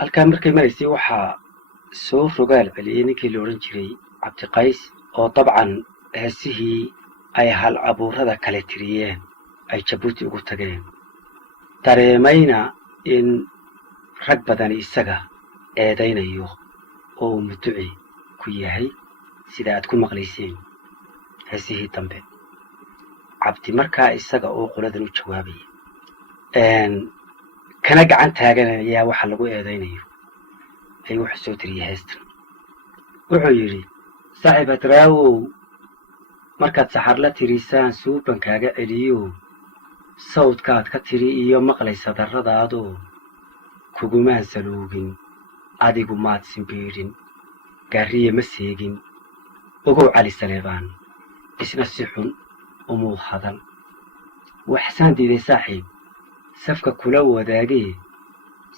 halkaa markay maraysay waxaa soo rogaal celiyey ninkii la odhan jiray cabdiqays oo dabcan heesihii ay hal abuurada kale tiriyeen ay jabuuti ugu tageen dareemayna in rag badani isaga eedaynayo oo uu muduci ku yahay sida aad ku maqlayseen heesihii dambe cabdi markaa isaga oo qoladan u jawaabaya kana gacan taaganaya waxa lagu eedaynayo ayuu wuxuu soo tiriyey heestan wuxuu yidhi saaxiib hadraawow markaad saxarla tirisaan suubankaaga celiyo sawdkaad ka tiri iyo maqlaysa darradaadoo kugumaan saluugin adigu maad simbiidhin gaariye ma seegin ogow cali saleebaan isna si xun umuu hadal waxsaan diiday saaxiib safka kula wadaagee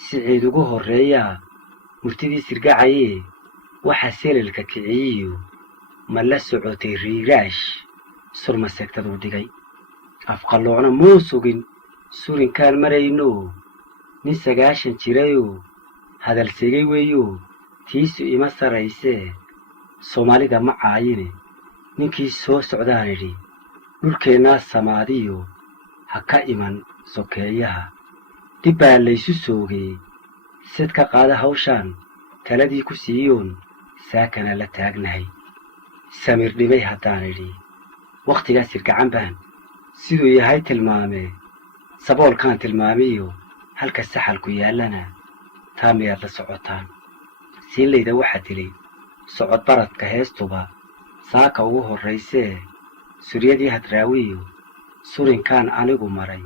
siciid ugu horreeyaa murtidii sirgacayee waxaa selelka kiciyiyo ma la socotay riiraash surma seegtaduu dhigay afqalloocna muu sugin surinkaan marayno nin 9 jirayoo hadal segay weeyo tiisu ima saraysee soomaalida ma caayine ninkii soo socdaan idhi dhulkeennaa samaadiyo ha ka iman sokeeyaha dib baa laysu soogay sid ka qaada hawshaan taladii ku siiyoon saakana la taagnahay samir dhibay haddaan idhi wakhtigaas sirgacan baan siduu yahay tilmaamee saboolkaan tilmaamiyo halka saxalku yaallana taa miyaad la socotaan siinlayda waxaa dilay socod baradka heestuba saaka ugu horraysee suryadii hadraawiyo surinkaan anigu maray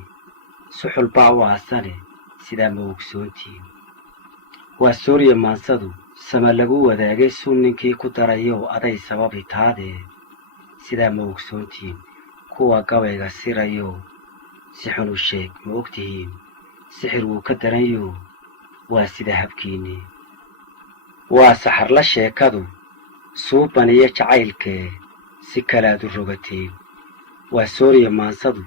suxul baa u aasane sidaa ma ogsoontiin waa sooriya maansadu sama lagu wadaagay sun ninkii ku darayow aday sababi taadee sidaa ma ogsoontiin kuwa gabayga sirayow si xun u sheeg ma ogtihiin sixir wuu ka daranyo waa sida habkiinnii waa saxarla sheekadu suuban iyo jacaylkee si kalaad u rogateen waa sooriya maansadu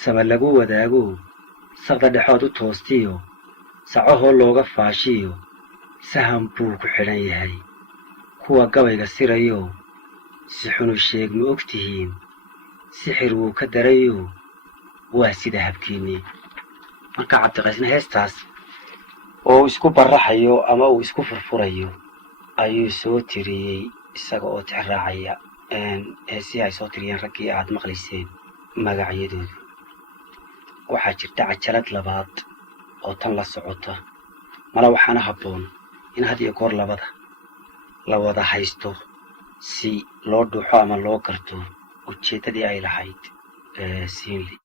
sama lagu wadaago saqda dhexood u toostiyo sacahoo looga faashiyo saham buu ku xidhan yahay kuwa gabayga sirayo si xunu sheeg ma ogtihiin sixir wuu ka darayo waa sida habkiinnii marka cabdiqaysna heestaas oo isku baraxayo ama uu isku furfurayo ayuu soo tiriyey isaga oo tixraacaya heesihii ay soo tiriyeen raggii aad maqlayseen magacyadoodu waxaa jirta cajalad labaad oo tan la socota mala waxaana habboon in had iyo goor labada la wada haysto si loo dhuuxo ama loo garto ujeeddadii ay lahayd siinley